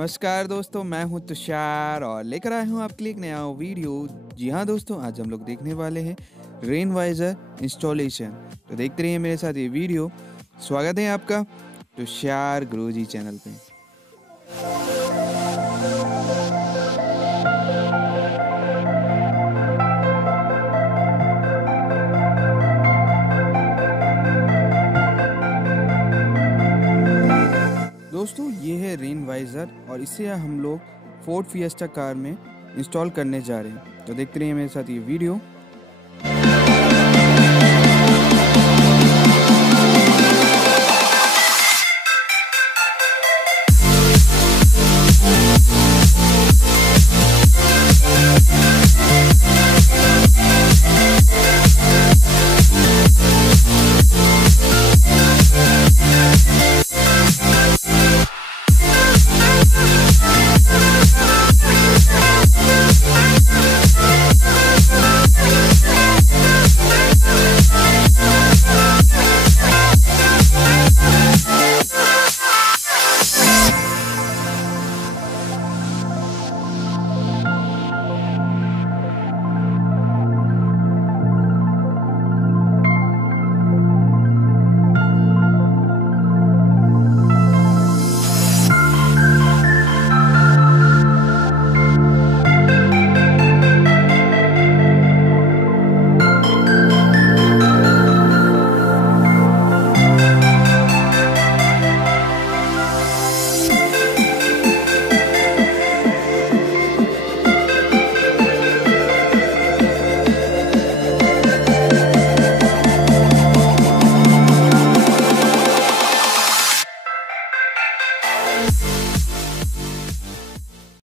नमस्कार दोस्तों, मैं हूं तुषार और लेकर आया हूं आपके लिए एक नया वीडियो। जी हाँ दोस्तों, आज हम लोग देखने वाले हैं रेन वाइजर इंस्टॉलेशन। तो देखते रहिए मेरे साथ ये वीडियो। स्वागत है आपका तुषार गुरुजी चैनल पे। दोस्तों ये है रेन वाइजर और इसे हम लोग फोर्ड फिएस्टा कार में इंस्टॉल करने जा रहे हैं। तो देखते रहिए मेरे साथ ये वीडियो।